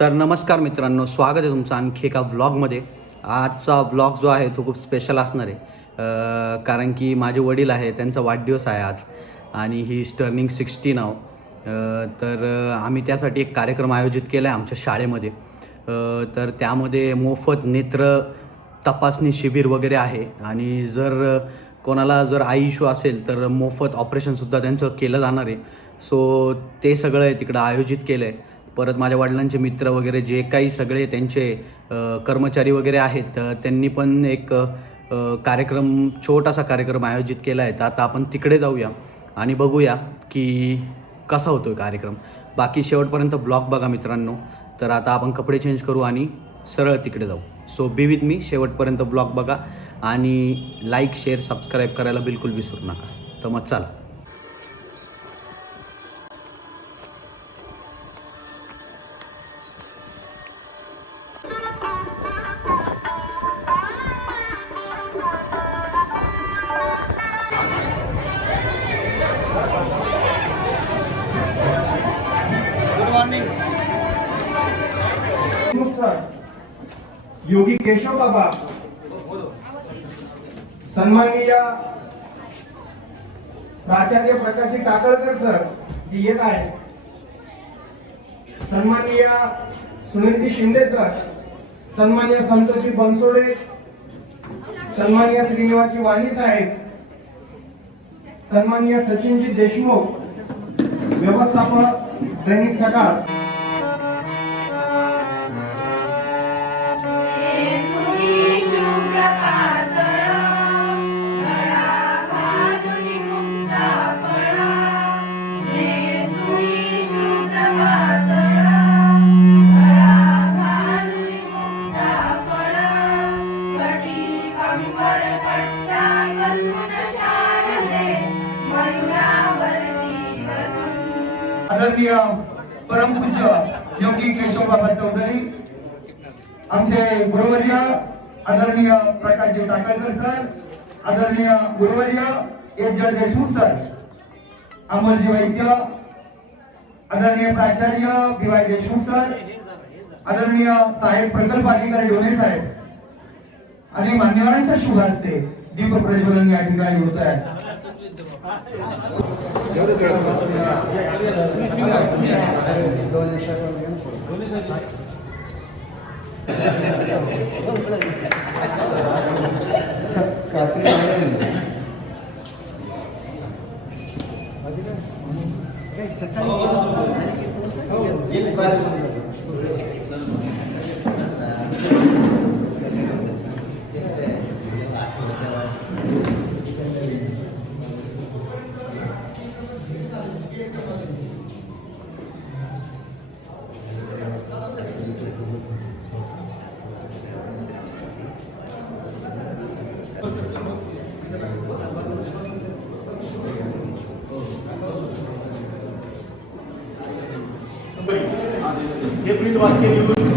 तर नमस्कार मित्रांनो स्वागत आहे तुमचं आणखी एका व्लॉगमध्ये आजचा व्लॉग जो आहे तो खूप स्पेशल असणार आहे. कारण की माझे वडील आहे त्यांचा वाढदिवस आहे आज. आणि ही इज टर्निंग सिक्स्टी नाव तर आम्ही त्यासाठी एक कार्यक्रम आयोजित केला आहे आमच्या शाळेमध्ये. तर त्यामध्ये मोफत नेत्र तपासणी शिबिर वगैरे आहे. आणि जर कोणाला जर आई इश्यू असेल तर मोफत ऑपरेशनसुद्धा त्यांचं केलं जाणार आहे. सो ते सगळं आहे तिकडं आयोजित केलं आहे परत माझ्या वडिलांचे मित्र वगैरे जे काही सगळे त्यांचे कर्मचारी वगैरे आहेत त्यांनी पण एक कार्यक्रम छोटासा कार्यक्रम आयोजित केला आहे. तर आता आपण तिकडे जाऊया आणि बघूया की कसा होतो आहे कार्यक्रम. बाकी शेवटपर्यंत ब्लॉग बघा मित्रांनो. तर आता आपण कपडे चेंज करू आणि सरळ तिकडे जाऊ. सो बी विथ मी शेवटपर्यंत ब्लॉग बघा आणि लाईक शेअर सबस्क्राईब करायला बिलकुल विसरू नका. तर मग चला. बनसोडे सन्मान्य श्रीनिवासी वाणी साहेब सन्मान्य सचिनजी देशमुख व्यवस्थापक दैनिक सकाळ. गुरुवर्य एच जड देशमुख सर अमोलजी वैद्य आदरणीय प्राचार्य बी वाय देशमुख सर आदरणीय साहेब प्रकल्प अधिकारी डोने साहेब आणि मान्यवरांच्या शुभ हस्ते दीप प्रज्वलन या ठिकाणी होत आहे. ಸಕಾಲ हे ब्रीद वाक्य लिहून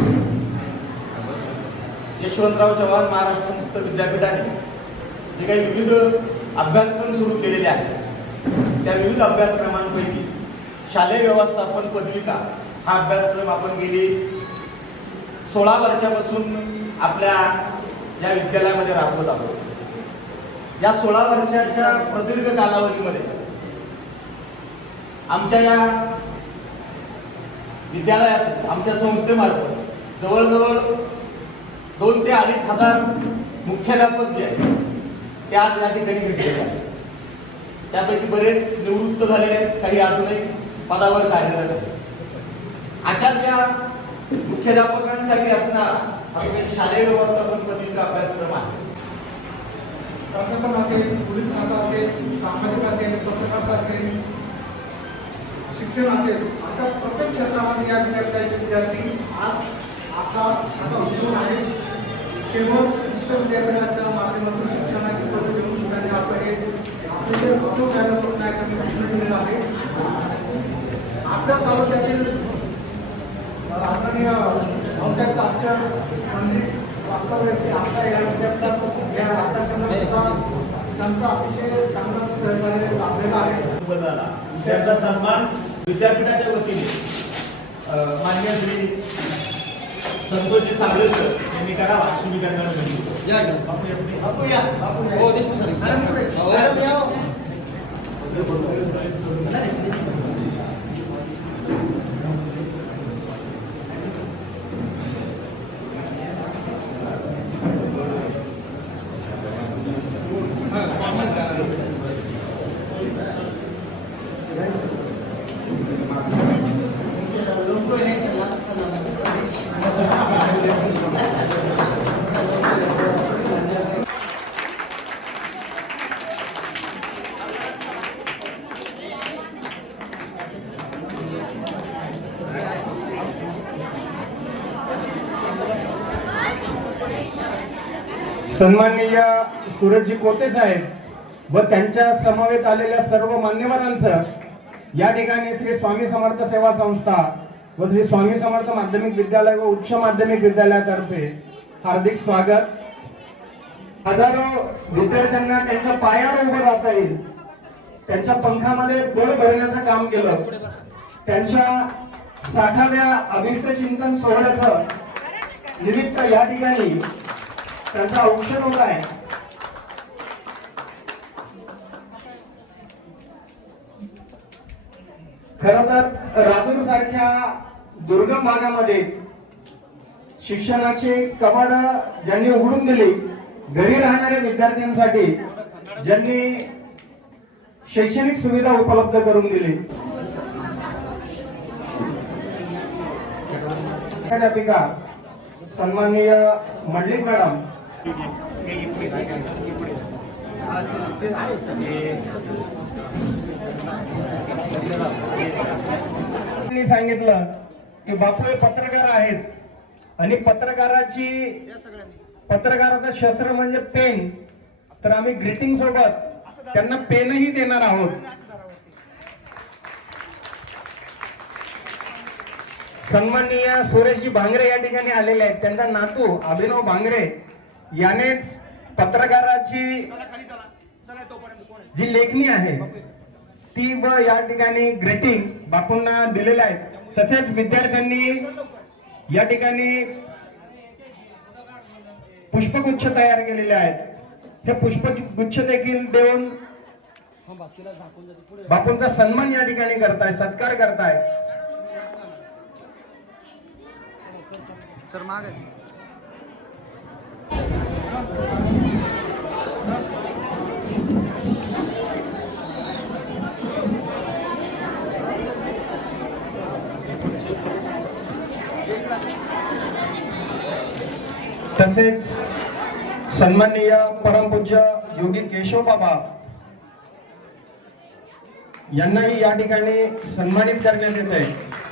यशवंतराव चव्हाण महाराष्ट्र मुक्त विद्यापीठाने जे काही विविध अभ्यासक्रम सुरू केलेले आहेत त्या विविध अभ्यासक्रमांपैकी शालेय व्यवस्थापन पदविका हा अभ्यासक्रम आपण गेली सोळा वर्षापासून आपल्या या विद्यालयामध्ये राबवत आहोत. या सोळा वर्षाच्या प्रदीर्घ कालावधीमध्ये आमच्या या विद्यालयात आमच्या संस्थेमार्फत जवळजवळ दोन ते अडीच हजार मुख्याध्यापक जे आहेत ते आज या ठिकाणी भेटलेले आहेत. त्यापैकी बरेच निवृत्त झालेले आहेत काही अजूनही पदावर कार्यरत आहेत. अशा त्या मुख्याध्यापकांसाठी असणारा असं काही शालेय व्यवस्थापन पदवीचा अभ्यासक्रम आहे. प्रशासन असेल पोलीस खाता असेल सामाजिक असेल पत्रकारिता असेल शिक्षण असेल अशा प्रत्येक क्षेत्रामध्ये या विद्यापीठाचे विद्यार्थी आज आपला असा उद्योग आहे. केवळ विशिष्ट विद्यापीठाच्या माध्यमातून शिक्षणाची पद्धती घेऊन मुलांनी आपण हे आपले जे अनुभव घ्यायला स्वप्न आहे त्यांनी पूर्ण केलेलं आहे. आपल्या तालुक्यातील आदरणीय भाऊसाहेब तास्कर संदीप वास्तव आता या विद्यापीठासोबत या अभ्यासक्रमाचा त्यांचा अतिशय चांगला सहकार्य लाभलेला आहे. त्यांचा सन्मान विद्यापीठाच्या वतीने मान्य श्री संतोषजी साबळे सर यांनी करावा अशी मी त्यांना विनंती करतो. सन्माननीय सूरजजी कोते साहेब व त्यांच्या समवेत आलेल्या सर्व मान्यवरांचं या ठिकाणी श्री स्वामी समर्थ सेवा संस्था व श्री स्वामी समर्थ माध्यमिक विद्यालय व उच्च माध्यमिक विद्यालयातर्फे हार्दिक स्वागत. हजारो विद्यार्थ्यांना त्यांच्या पायावर उभं राहता येईल. त्यांच्या पंखामध्ये बळ भरण्याचं काम केलं. त्यांच्या साठाव्या अभिष्ट चिंतन सोहळ्याचं निमित्त या ठिकाणी त्यांचा औषध होत आहे. खर तर राजूर सारख्या दुर्गम भागामध्ये शिक्षणाचे कपाड ज्यांनी उघडून दिली घरी राहणाऱ्या विद्यार्थ्यांसाठी ज्यांनी शैक्षणिक सुविधा उपलब्ध करून दिली. प्राध्यापिका सन्माननीय मंडलिक मॅडम सांगितलं की बापू हे पत्रकार आहेत. आणि पत्रकाराची पत्रकाराचं शस्त्र म्हणजे पेन. तर आम्ही ग्रीटिंग सोबत त्यांना पेनही देणार आहोत. सन्माननीय सुरेशजी भांगरे या ठिकाणी आलेले आहेत. त्यांचा नातू अभिनव भांगरे यानेच पत्रकाराची जी लेखणी आहे ती व या ठिकाणी ग्रेटिंग बापूंना दिलेलं आहे. तसेच विद्यार्थ्यांनी या ठिकाणी पुष्पगुच्छ तयार केलेले आहेत. हे पुष्पगुच्छ देखील देऊन बापूंचा सन्मान या ठिकाणी करताय सत्कार करताय. सर मागे. तसेच सन्माननीय परमपूज्य योगी केशव बाबा यांनाही या ठिकाणी सन्मानित करण्यात येत आहे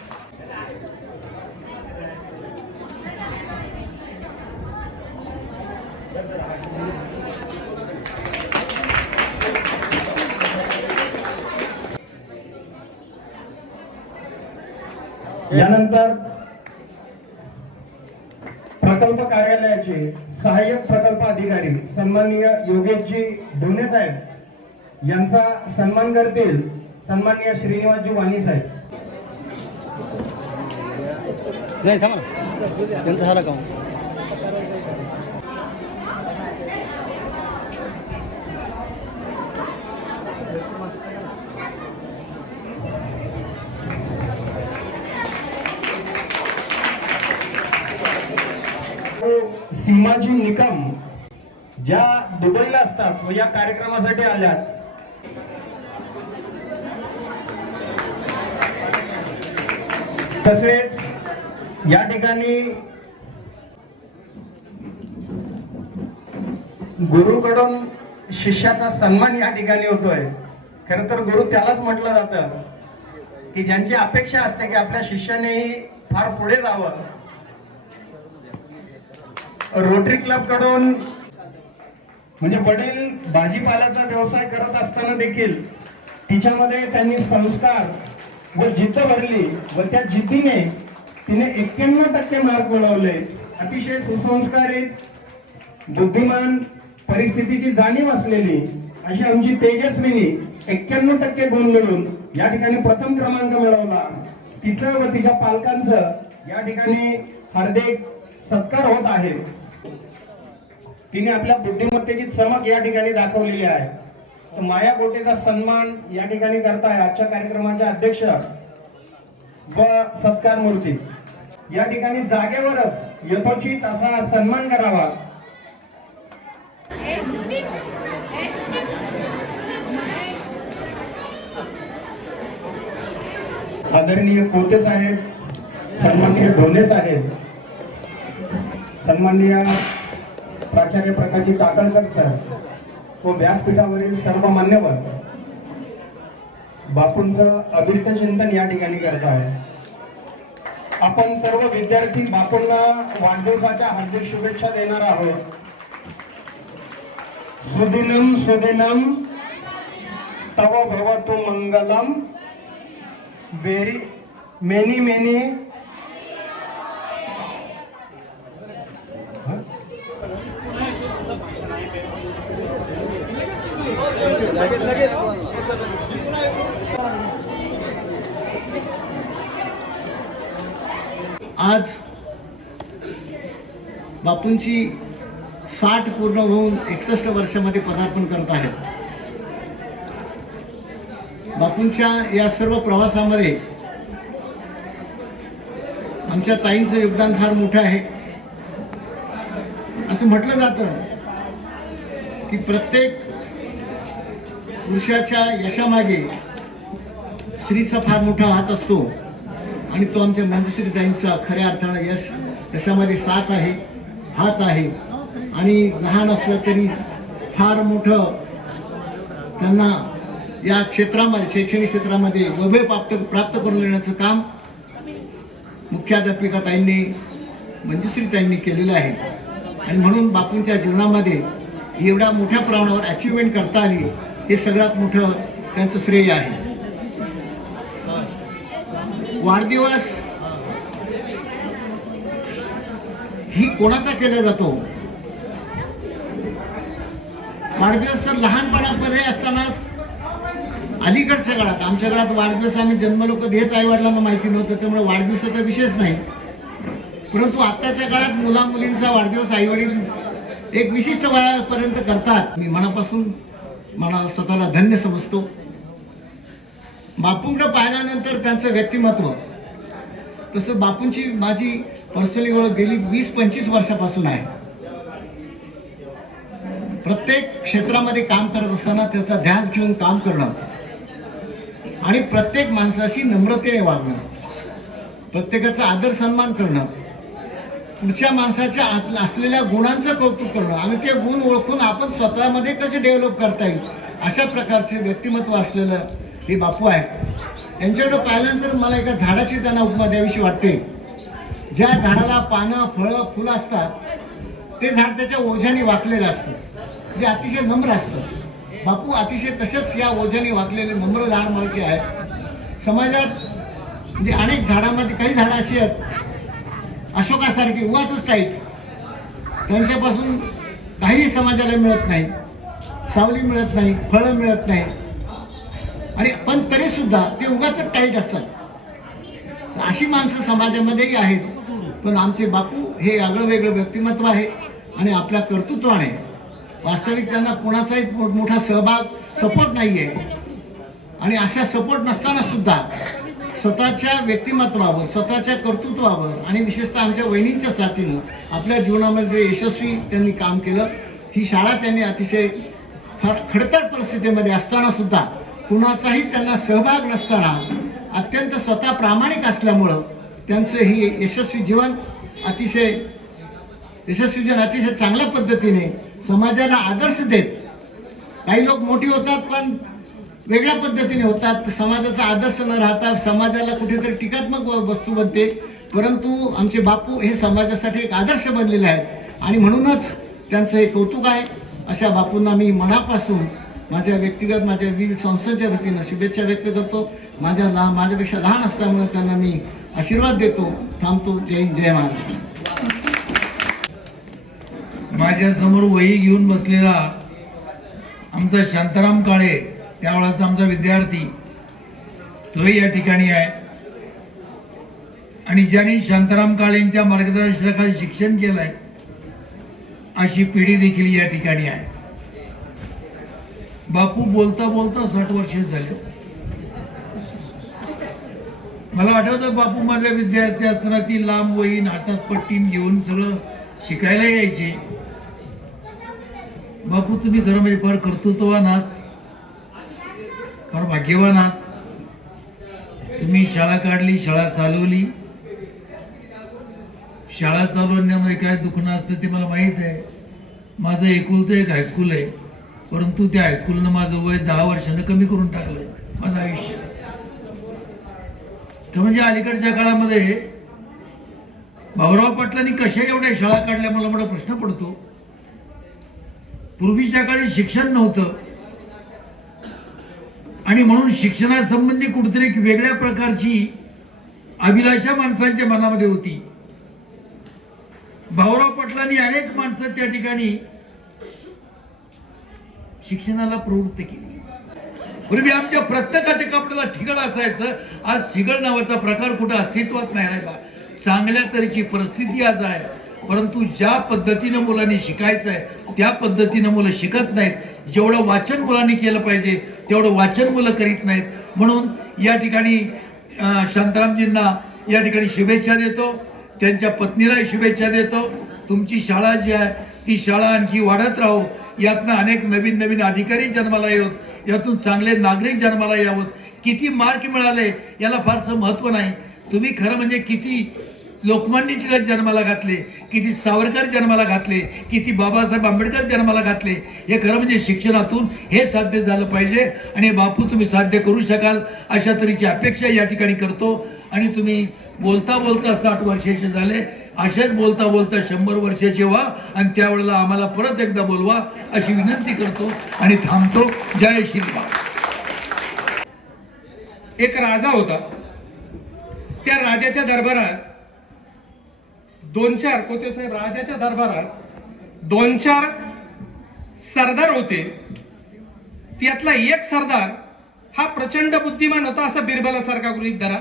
यानंतर प्रकल्प कार्यालयाचे सहाय्यक प्रकल्प अधिकारी सन्माननीय योगेशजी ढोणे साहेब यांचा सन्मान करतील सन्माननीय श्रीनिवासजी वाणी साहेब. नाही थांबा झालं का सीमाजी निकम ज्या दुबईला असतात व या कार्यक्रमासाठी आल्यात. तसेच या ठिकाणी गुरुकडून शिष्याचा सन्मान या ठिकाणी होतोय. खर तर गुरु त्यालाच म्हटलं जातं की ज्यांची अपेक्षा असते की आपल्या शिष्यानेही फार पुढे जावं. रोटरी क्लबकडून म्हणजे वडील भाजीपाल्याचा व्यवसाय करत असताना देखील तिच्यामध्ये त्यांनी संस्कार व जिद्द भरली व त्या जिद्दीने तिने एक्क्याण्णव टक्के मार्क मिळवले अतिशय सुसंस्कारित बुद्धिमान परिस्थितीची जाणीव असलेली अशी आमची तेजस्विनी एक्क्याण्णव टक्के गुण मिळून या ठिकाणी प्रथम क्रमांक मिळवला. तिचं व तिच्या पालकांचं या ठिकाणी हार्दिक सत्कार होत आहे. तिने आपल्या बुद्धिमत्तेची चमक या ठिकाणी दाखवलेली आहे. तर माया गोटेचा सन्मान या ठिकाणी करताय आजच्या कार्यक्रमाच्या अध्यक्ष व सत्कार मूर्ती. या ठिकाणी जागेवरच यथोचित असा सन्मान करावा. आदरणीय कोते साहेब सन्माननीय ढोले साहेब सन्माननीय प्राचार्य प्रकाशजी टाकळकर सर व व्यासपीठावरील सर्व मान्यवर बापूंचं अभिरत चिंतन या ठिकाणी करत आहे आपण सर्व विद्यार्थी बापूंना वाढदिवसाच्या हार्दिक शुभेच्छा देणार आहोत. सुदिनम सुदिनम तव भवतु मंगलम व्हेरी मेनी मेनी आज बापूंची साठ पूर्ण होऊन एकसष्ट वर्षामध्ये पदार्पण करत आहेत. बापूंच्या या सर्व प्रवासामध्ये आमच्या ताईंचं योगदान फार मोठं आहे. असं म्हटलं जातं की प्रत्येक पुरुषाच्या यशामागे स्त्रीचा फार मोठा हात असतो आणि तो आमच्या मंजुश्रीताईंचा खऱ्या अर्थानं यश यशामध्ये साथ आहे हात आहे. आणि लहान असलं तरी फार मोठं त्यांना या क्षेत्रामध्ये शैक्षणिक क्षेत्रामध्ये वभे प्राप्त प्राप्त करून देण्याचं काम मुख्याध्यापिका ताईंनी मंजुश्रीताईंनी केलेलं आहे. आणि म्हणून बापूंच्या जीवनामध्ये एवढ्या मोठ्या प्रमाणावर अचिव्हमेंट करता आली. हे सगळ्यात मोठं त्यांचं श्रेय आहे. वाढदिवस ही कोणाचा केला जातो? वाढदिवस तर लहानपणामध्ये असतानाच अलीकडच्या काळात आमच्या काळात वाढदिवस आम्ही जन्मलो कधी हेच आई वडिलांना माहिती नव्हतं त्यामुळे वाढदिवसाचा विशेष नाही. परंतु आत्ताच्या काळात मुला मुलींचा वाढदिवस आई वडील एक विशिष्ट वयापर्यंत करतात. मी मनापासून मला स्वतःला धन्य समजतो. बापूंकडे पाहिल्यानंतर त्यांचं व्यक्तिमत्व. तसं बापूंची माझी पर्सनली ओळख गेली वीस पंचवीस वर्षापासून आहे. प्रत्येक क्षेत्रामध्ये काम करत असताना त्याचा ध्यास घेऊन काम करणं. आणि प्रत्येक माणसाशी नम्रतेने वागणं. प्रत्येकाचा आदर सन्मान करणं. पुढच्या माणसाच्या आत असलेल्या गुणांचं कौतुक करणं. आणि ते गुण ओळखून आपण स्वतःमध्ये कसे डेव्हलप करता येईल? अशा प्रकारचे व्यक्तिमत्व असलेलं हे बापू आहे यांच्याकडं पाहिल्यानंतर मला एका झाडाची त्यांना उपमा द्यावीशी वाटते. ज्या झाडाला पानं फळं फुलं असतात ते झाड त्याच्या ओझ्याने वाकलेलं असतं. जे अतिशय नम्र असतं. बापू अतिशय तसेच या ओझ्याने वाकलेले नम्र झाड मालकी आहेत. समाजात म्हणजे अनेक झाडामध्ये काही झाडं अशी आहेत अशोकासारखे उगाच टाईट त्यांच्यापासून काही समाजाला मिळत नाही. सावली मिळत नाही फळं मिळत नाही. आणि पण तरीसुद्धा ते उगाच टाईट असतात. अशी माणसं समाजामध्येही आहेत. पण आमचे बापू हे आगळं वेगळं व्यक्तिमत्व आहे आणि आपल्या कर्तृत्वाने वास्तविक त्यांना कोणाचाही मोठा सहभाग सपोर्ट नाही आहे आणि अशा सपोर्ट नसताना सुद्धा स्वतःच्या व्यक्तिमत्वावर स्वतःच्या कर्तृत्वावर आणि विशेषतः आमच्या वहिनींच्या साथीनं आपल्या जीवनामध्ये यशस्वी त्यांनी काम केलं ही शाळा त्यांनी अतिशय फार खडतर परिस्थितीमध्ये असताना सुद्धा कुणाचाही त्यांना सहभाग नसताना अत्यंत स्वतः प्रामाणिक असल्यामुळं त्यांचं ही यशस्वी जीवन अतिशय यशस्वी जीवन अतिशय चांगल्या पद्धतीने समाजाला आदर्श देत. काही लोक मोठी होतात पण वेगळ्या पद्धतीने होतात. समाजाचा आदर्श न राहता समाजाला कुठेतरी टीकात्मक व- वस्तू बनते. परंतु आमचे बापू हे समाजासाठी एक आदर्श बनलेले आहेत. आणि म्हणूनच त्यांचं हे कौतुक आहे. अशा बापूंना मी मनापासून माझ्या व्यक्तिगत माझ्या वीर संस्थेच्या वतीनं शुभेच्छा व्यक्त करतो. माझ्या लहान माझ्यापेक्षा लहान असल्यामुळे त्यांना मी आशीर्वाद देतो. थांबतो. जय जय महाराष्ट्र. माझ्यासमोर वही घेऊन बसलेला आमचा शांताराम काळे त्यावेळेचा आमचा विद्यार्थी तोही या ठिकाणी आहे. आणि ज्यांनी शांताराम काळेंच्या मार्गदर्शनाखाली शिक्षण केलंय अशी पिढी देखील या ठिकाणी आहे. बापू बोलता बोलता साठ वर्ष झाले. मला आठवतं बापू माझ्या विद्यार्थी असताना ती लांब वहीन हातात पट्टी घेऊन सगळं शिकायला यायचे. बापू तुम्ही खरं म्हणजे फार कर्तृत्ववान आहात. फार भाग्यवान आहात तुम्ही शाळा काढली शाळा चालवली. शाळा चालवण्यामध्ये काय दुखणं असतं ते मला माहीत आहे. माझं एकुलतं एक हायस्कूल आहे परंतु त्या हायस्कूलनं माझं वय दहा वर्षानं कमी करून टाकलं माझं आयुष्य. तर म्हणजे अलीकडच्या काळामध्ये भाऊराव पाटलांनी कशा एवढ्या शाळा काढल्या मला मोठा प्रश्न पडतो. पूर्वीच्या काळी शिक्षण नव्हतं. आणि म्हणून शिक्षणासंबंधी कुठेतरी एक वेगळ्या प्रकारची अभिलाषा माणसांच्या मनामध्ये होती. भाऊराव पाटलांनी अनेक माणसं त्या ठिकाणी शिक्षणाला प्रवृत्त केली. पूर्वी आमच्या प्रत्येकाच्या कपड्याला ठिगळ असायचं. आज ठिगळ नावाचा प्रकार कुठं अस्तित्वात नाही राहिला चांगल्या तऱ्हेची परिस्थिती आज आहे. परंतु ज्या पद्धतीनं मुलांनी शिकायचं आहे त्या पद्धतीनं मुलं शिकत नाहीत. जेवढं वाचन मुलांनी केलं पाहिजे तेवढं वाचन मुलं करीत नाहीत. म्हणून या ठिकाणी शांतारामजींना या ठिकाणी शुभेच्छा देतो. त्यांच्या पत्नीलाही शुभेच्छा देतो. तुमची शाळा जी आहे ती शाळा आणखी वाढत राहो. यातनं अनेक नवीन नवीन अधिकारी जन्माला येत. यातून चांगले नागरिक जन्माला यावं. किती मार्क मिळाले याला फारसं महत्त्व नाही. तुम्ही खरं म्हणजे किती लोकमान्य टिळक जन्माला घातले किती सावरकर जन्माला घातले किती बाबासाहेब आंबेडकर जन्माला घातले हे खरं म्हणजे शिक्षणातून हे साध्य झालं पाहिजे आणि बापू तुम्ही साध्य करू शकाल अशा तऱ्हेची अपेक्षा या ठिकाणी करतो. आणि तुम्ही बोलता बोलता साठ वर्षाचे झाले असेच बोलता बोलता शंभर वर्षाचे व्हा आणि त्यावेळेला आम्हाला परत एकदा बोलवा अशी विनंती करतो आणि थांबतो. जय श्रीराम एक राजा होता. त्या राजाच्या दरबारात दोन चार कोणते साहेब? राजाच्या दरबारात दोन चार सरदार होते. त्यातला एक सरदार हा प्रचंड बुद्धिमान होता असा बिरबलासारखा गृहित धरा.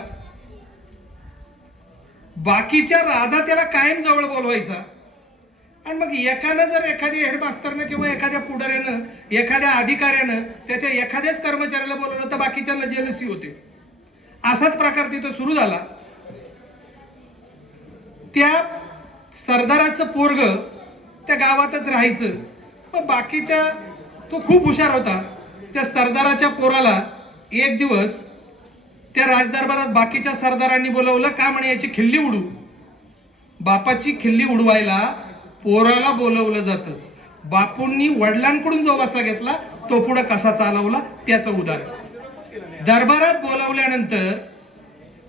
बाकीच्या राजा त्याला कायम जवळ बोलवायचा. आणि मग एकानं जर एखाद्या हेडमास्टरनं किंवा एखाद्या पुढाऱ्यानं एखाद्या अधिकाऱ्यानं त्याच्या एखाद्याच कर्मचाऱ्याला बोलवलं तर बाकीच्याला जेलसी होते. असाच प्रकार तिथं सुरू झाला. त्या सरदाराचं पोरग त्या गावातच राहायचं. पण बाकीच्या तो खूप हुशार होता. त्या सरदाराच्या पोराला एक दिवस त्या राजदरबारात बाकीच्या सरदारांनी बोलवलं का म्हणे याची खिल्ली उडू? बापाची खिल्ली उडवायला पोराला बोलवलं जातं. बापूंनी वडिलांकडून जो वसा घेतला तो पुढं कसा चालवला त्याचं उदाहरण. दरबारात बोलावल्यानंतर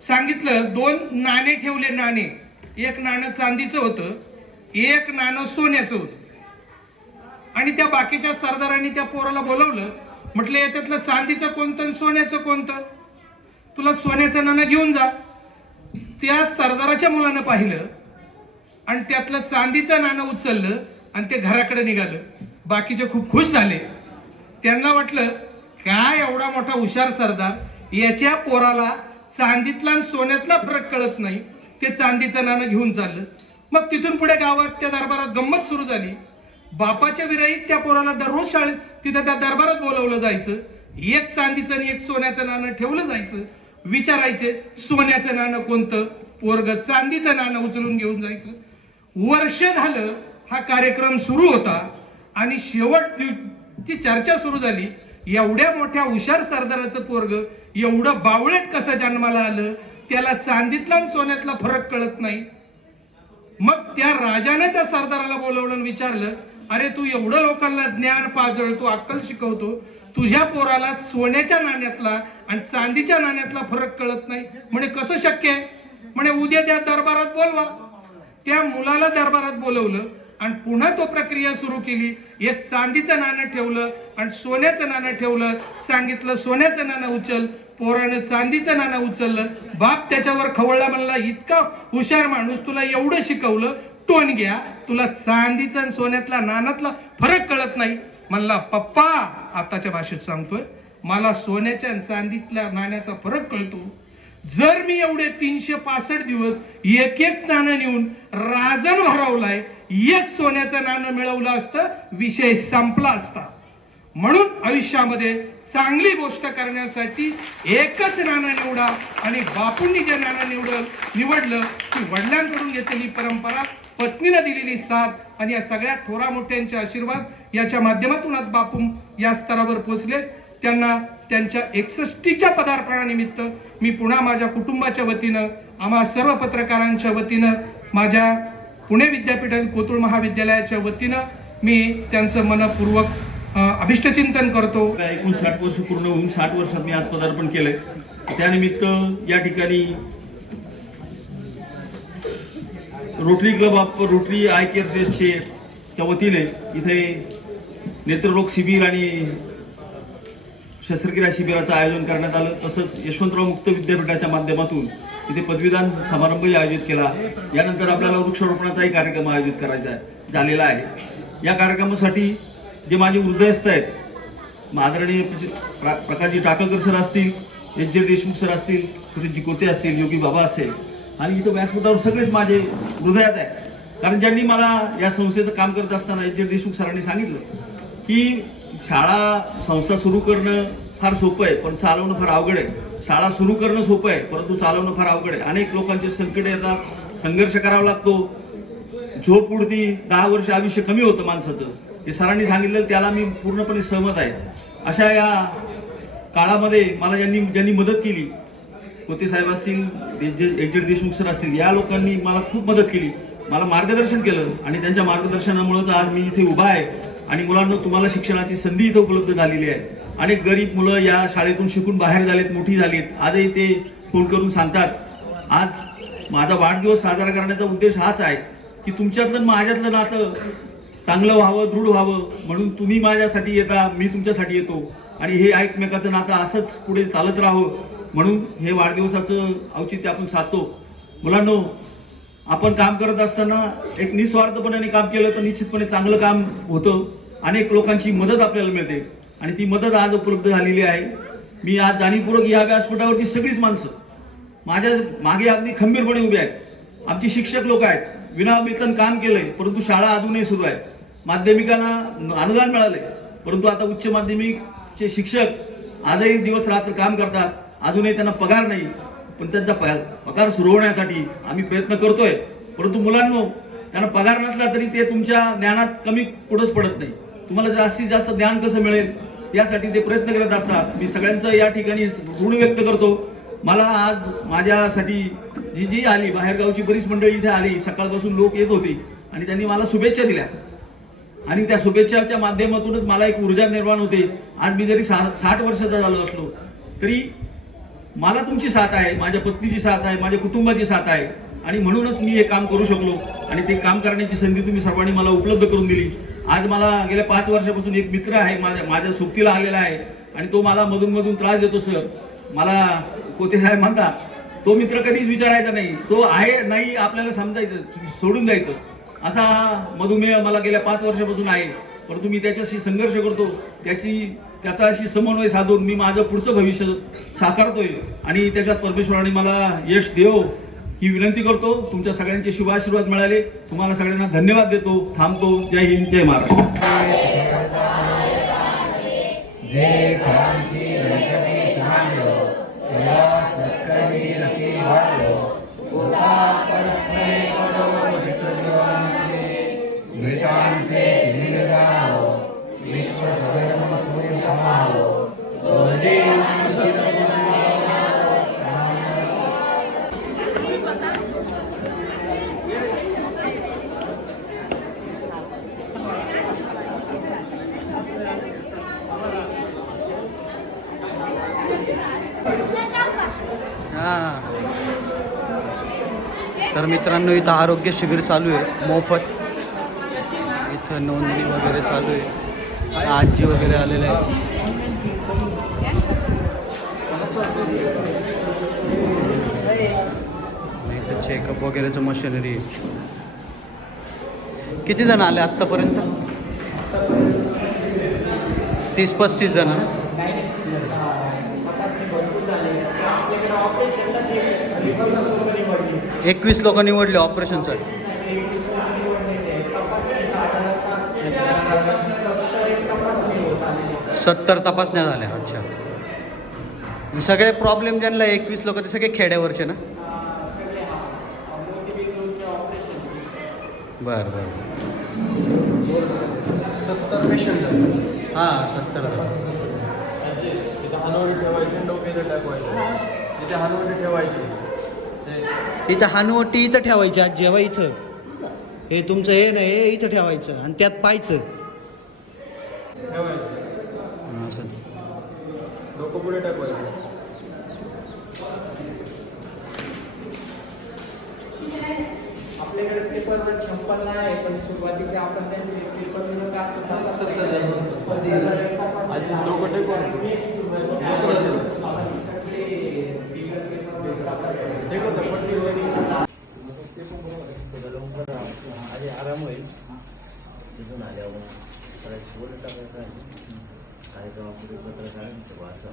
सांगितलं दोन नाणे ठेवले नाणे. एक नाणं चांदीचं होतं एक नाणं सोन्याचं होतं. आणि त्या बाकीच्या सरदारांनी त्या पोराला बोलवलं म्हटलं याच्यातलं चांदीचं कोणतं आणि सोन्याचं कोणतं? तुला सोन्याचं नाणं घेऊन जा. त्या सरदाराच्या मुलानं पाहिलं आणि त्यातलं चांदीचं नाणं उचललं आणि ते घराकडे निघालं. बाकीचे खूप खुश झाले. त्यांना वाटलं काय एवढा मोठा हुशार सरदार याच्या पोराला चांदीतला आणि सोन्यातला फरक कळत नाही. ते चांदीचं नाणं घेऊन चाललं. मग तिथून पुढे गावात त्या दरबारात गंमत सुरू झाली. बापाच्या विरहित त्या पोराला दररोज शाळेत तिथं त्या दरबारात बोलवलं जायचं. एक चांदीचं आणि एक सोन्याचं नाणं ठेवलं जायचं. विचारायचे सोन्याचं नाणं कोणतं? पोरग चांदीचं नाणं उचलून घेऊन जायचं. वर्ष झालं हा कार्यक्रम सुरू होता आणि शेवट ती चर्चा सुरू झाली. एवढ्या मोठ्या हुशार सरदाराचं पोरग एवढं बावळट कसं जन्माला आलं? त्याला चांदीतला आणि सोन्यातला फरक कळत नाही. मग त्या राजाने त्या सरदाराला बोलवलं आणि विचारलं अरे तू एवढं लोकांना ज्ञान पाजळतो अक्कल शिकवतो. तुझ्या पोराला सोन्याच्या नाण्यातला आणि चांदीच्या नाण्यातला फरक कळत नाही. म्हणे कसं शक्य आहे? म्हणे उद्या त्या दरबारात बोलवा. त्या मुलाला दरबारात बोलवलं. आणि पुन्हा तो प्रक्रिया सुरू केली. एक चांदीचं नाणं ठेवलं आणि सोन्याचं नाणं ठेवलं. सांगितलं सोन्याचं नाणं उचल. पोरानं चांदीचं नाणं उचललं. बाप त्याच्यावर खवळला म्हणला इतका हुशार माणूस तुला एवढं शिकवलं. टोन घ्या. तुला चांदीचं आणि सोन्यातला नाण्यातला फरक कळत नाही. म्हणला पप्पा आताच्या भाषेत सांगतोय. मला सोन्याच्या आणि चांदीतल्या नाण्याचा फरक कळतो. जर मी एवढे तीनशे पासष्ट दिवस एक एक नाणं नेऊन राजन भरवलाय एक सोन्याचं नाणं मिळवलं असतं विषय संपला असता. म्हणून आयुष्यामध्ये चांगली गोष्ट करण्यासाठी एकच नाणं निवडा आणि बापूंनी जे नाणं निवडलं निवडलं ती वडिलांकडून घेतलेली परंपरा पत्नीनं दिलेली साथ आणि या सगळ्या थोरा मोठ्यांचे आशीर्वाद याच्या माध्यमातून आज बापू या स्तरावर पोहोचले त्यांना त्यांच्या एकसष्टीच्या पदार्पणानिमित्त मी पुन्हा माझ्या कुटुंबाच्या वतीनं आम्हा सर्व पत्रकारांच्या वतीनं माझ्या पुणे विद्यापीठातील कोतुळ महाविद्यालयाच्या वतीनं मी त्यांचं मनपूर्वक अभिष्टचिंतन करतो. एकूण साठ वर्ष पूर्ण होऊन साठ वर्षात मी आज पदार्पण केलंय. त्यानिमित्त या ठिकाणी Rotary club of Rotary eye care ट्रस्टचे च्या वतीने इथे नेत्ररोग शिबिर आणि शस्त्रक्रिया शिबिराचं आयोजन करण्यात आलं. तसंच यशवंतराव मुक्त विद्यापीठाच्या माध्यमातून इथे पदवीदान समारंभही आयोजित केला. यानंतर आपल्याला वृक्षारोपणाचाही कार्यक्रम आयोजित करायचा आहे झालेला आहे. या कार्यक्रमासाठी जे माझे हृदयस्थ आहेत आदरणीय प्र- प्रकाशजी टाकळकर सर असतील एच जे देशमुख सर असतील सुरेशजी कोते असतील योगी बाबा असेल आणि इथं व्यासपीठावर सगळेच माझे हृदयात आहे कारण ज्यांनी मला या संस्थेचं काम करत असताना एच जे देशमुख सरांनी सांगितलं की शाळा संस्था सुरू करणं फार सोपं आहे पण चालवणं फार अवघड आहे. शाळा सुरू करणं सोपं आहे परंतु चालवणं फार अवघड आहे. अनेक लोकांचे संकट येतात संघर्ष करावा लागतो. झोप उडती दहा वर्ष आयुष्य कमी होतं माणसाचं. हे सरांनी सांगितलं त्याला मी पूर्णपणे सहमत आहे. अशा या काळामध्ये मला ज्यांनी ज्यांनी मदत केली कोते साहेब असतील एच डी देशमुख सर असतील या लोकांनी मला खूप मदत केली. मला मार्गदर्शन केलं आणि त्यांच्या मार्गदर्शनामुळेच आज मी इथे उभा आहे. आणि मुलांना तुम्हाला शिक्षणाची संधी इथं उपलब्ध झालेली आहे. अनेक गरीब मुलं या शाळेतून शिकून बाहेर झालेत मोठी झालीत. आजही ते फोन करून सांगतात आज माझा वाढदिवस साजरा करण्याचा उद्देश हाच आहे की तुमच्यातलं माझ्यातलं नातं चांगलं व्हावं दृढ व्हावं म्हणून तुम्ही माझ्यासाठी येता मी तुमच्यासाठी येतो. आणि हे एकमेकाचं नातं असंच पुढे चालत राहावं म्हणून हे वाढदिवसाचं औचित्य आपण साधतो. मुलांनो आपण काम करत असताना एक निस्वार्थपणाने काम केलं तर निश्चितपणे चांगलं काम होतं. अनेक लोकांची मदत आपल्याला मिळते. आणि ती मदत आज उपलब्ध झालेली आहे. मी आज जाणीवपूर्वक या व्यासपीठावरती सगळीच माणसं माझ्या मागे अगदी खंबीरपणे उभे आहेत. आमची शिक्षक लोक आहेत. विनावेतन काम केलंय परंतु शाळा अजूनही सुरू आहे. माध्यमिकांना अनुदान मिळालंय. परंतु आता उच्च माध्यमिकचे शिक्षक आजही दिवस रात्र काम करतात. अजूनही त्यांना पगार नाही. पण त्यांचा पगार सुरू होण्यासाठी आम्ही प्रयत्न करतोय. परंतु मुलांनो त्यांना पगार नसला तरी ते तुमच्या ज्ञानात कमी कुठंच पडत नाही. तुम्हाला जास्तीत जास्त ज्ञान कसं मिळेल यासाठी ते प्रयत्न करत असतात. मी सगळ्यांचं या ठिकाणी ऋण व्यक्त करतो. मला आज माझ्यासाठी जी जी आली बाहेरगावची बरीच मंडळी इथे आली सकाळपासून लोक येत होती आणि त्यांनी मला शुभेच्छा दिल्या. आणि त्या शुभेच्छाच्या माध्यमातूनच मला एक ऊर्जा निर्माण होते. आज मी जरी सा साठ वर्षाचा झालो असलो तरी मला तुमची साथ आहे माझ्या पत्नीची साथ आहे माझ्या कुटुंबाची साथ आहे. आणि म्हणूनच मी हे काम करू शकलो आणि ते काम करण्याची संधी तुम्ही सर्वांनी मला उपलब्ध करून दिली. आज मला गेल्या पाच वर्षापासून एक मित्र आहे माझ्या माझ्या सोबतीला आलेला आहे आणि तो मला मधूनमधून त्रास देतो सर मला कोते साहेब म्हणता तो मित्र कधीच विचारायचा नाही. तो आहे नाही आपल्याला समजायचं सोडून द्यायचं. असा मधुमेह मला गेल्या पाच वर्षापासून आहे. परंतु मी त्याच्याशी संघर्ष करतो त्याची त्याचा अशी समन्वय साधून मी माझं पुढचं भविष्य साकारतोय आणि त्याच्यात परमेश्वराने मला यश देव ही विनंती करतो. तुमच्या सगळ्यांचे शुभाशीर्वाद मिळाले. तुम्हाला सगळ्यांना धन्यवाद देतो. थांबतो. जय हिंद. जय महाराष्ट्र. तर मित्रांनो इथं आरोग्य शिबिर चालू आहे. मोफत. इथं नोंदणी वगैरे चालू आहे. आजी वगैरे आलेले आहेत. इथं चेकअप वगैरेचं मशिनरी आहे. किती जण आले आत्तापर्यंत? तीस पस्तीस जण ना तपासणी भरपूर झाली आपल्याकडे ऑपरेशनला जे एकवीस लोक निवडले ऑपरेशनसाठी सत्तर तपासण्या झाल्या. अच्छा. सगळे प्रॉब्लेम ज्यांना एकवीस लोक ते सगळे खेड्यावरचे ना? बरं बरं. सत्तर पेशंट हां सत्तर तिथे हानवडी ठेवायचे डोक्याला टाकवायचे. तिथे ठेवायचे. इथं हानवटी इथं ठेवायची आज जेव्हा इथं. हे तुमचं हे नाही हे इथं ठेवायचं आणि त्यात पाहायचं. हां, असं. आपल्याकडे पेपर छप्पन आहे पण सुरुवातीचे आपण त्यांचे पेपर लवकर टेकून आराम होईल तिथून आल्यावर परत टाकायचं आहे. कार्यक्रमापुढे पत्रकारांचं वासा